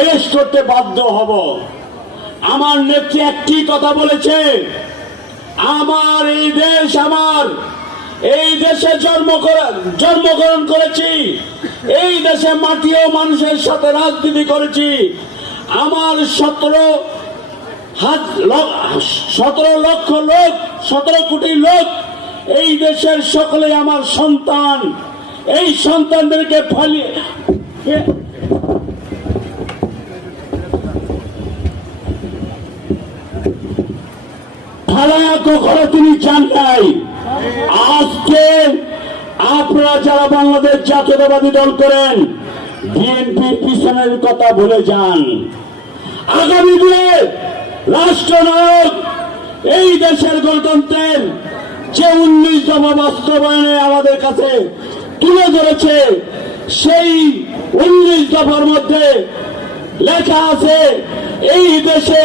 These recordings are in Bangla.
এরেস্ট করতে বাধ্য হব। আমার নেত্রী একটি কথা বলেছে, আমার এই দেশ, আমার এই দেশে জন্মগ্রহণ করেছি, এই দেশে মাটি ও মানুষের সাথে রাজনীতি করেছি। আমার 17 কোটি লোক এই দেশের সকলে আমার সন্তান। এই সন্তানদেরকে ফালায়া কখনো তিনি চান নাই। আজকে আপনারা যারা বাংলাদেশ জাতীয়তাবাদী দল করেন, বিএনপির পিছনের কথা ভুলে যান। আগামী দিনে রাষ্ট্রনায়ক এই দেশের গণতন্ত্রের যে 19 দফা বাস্তবায়নে আমাদের কাছে তুলে ধরেছে, সেই 19 দফার মধ্যে লেখা আছে এই দেশে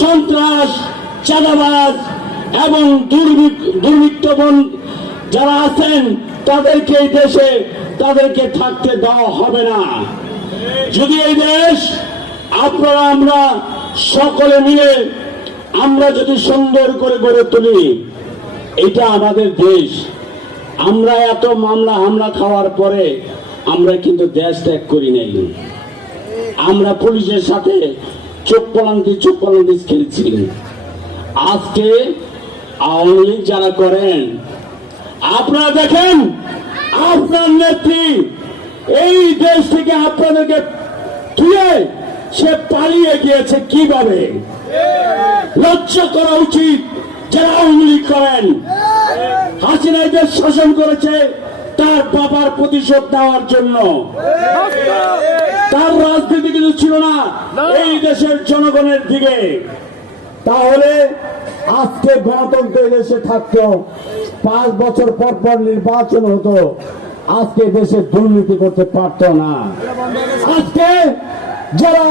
সন্ত্রাস, চাঁদাবাজ এবং দুর্বৃত্তবন যারা আছেন তাদেরকে এই দেশে তাদেরকে থাকতে দেওয়া হবে না। যদি এই দেশ আপনারা আমরা সকলে মিলে আমরা যদি সুন্দর করে গড়ে তুলি, এটা আমাদের দেশ। আমরা এত মামলা হামলা খাওয়ার পরে আমরা কিন্তু দেশ ত্যাগ করি নাই। আমরা পুলিশের সাথে চোখ পলান্তি খেলছি। আজকে আওয়ামী লীগ যারা করেন, আপনারা দেখেন আপনার নেত্রী এই দেশ থেকে আপনাদেরকে তুলে সে পালিয়ে গিয়েছে কিভাবে। লজ্জা করা উচিত যারা আওয়ামী লীগ করেন। হাসিনা দেশ শাসন করেছে তার বাবার প্রতিশোধ নেওয়ার জন্য। তার রাজনীতি কিন্তু ছিল না এই দেশের জনগণের দিকে। তাহলে আজকে গণতন্ত্র দেশে থাকতো, 5 বছর পর পর নির্বাচন হতো, আজকে দেশে দুর্নীতি করতে পারত না। আজকে যারা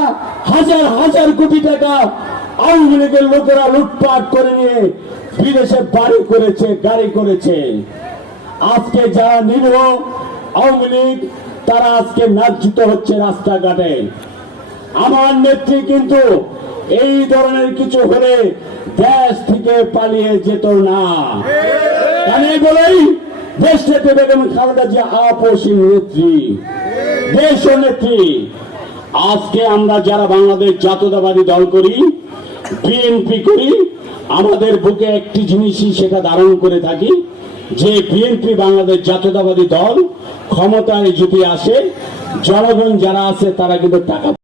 হাজার হাজার কোটি টাকা আওয়ামী লীগের লোকেরা লুটপাট করে নিয়ে বিদেশে বাড়ি করেছে, গাড়ি করেছে, আজকে যারা নিরীহ আওয়ামী লীগ তারা আজকে লাঞ্ছিত হচ্ছে রাস্তাঘাটে। আমার নেত্রী কিন্তু এই ধরনের কিছু হলে দেশ থেকে পালিয়ে যেত না। তাই বলেই দেশ থেকে বেগম খালেদা জিয়া আপসী নেত্রী, দেশ নেত্রী। আজকে আমরা যারা বাংলাদেশ জাতীয়তাবাদী দল করি, বিএনপি করি, আমাদের বুকে একটি জিনিসই সেটা ধারণ করে থাকি যে বিএনপি বাংলাদেশ জাতীয়তাবাদী দল ক্ষমতায় যদি আসে, জনগণ যারা আছে তারা কিন্তু টাকা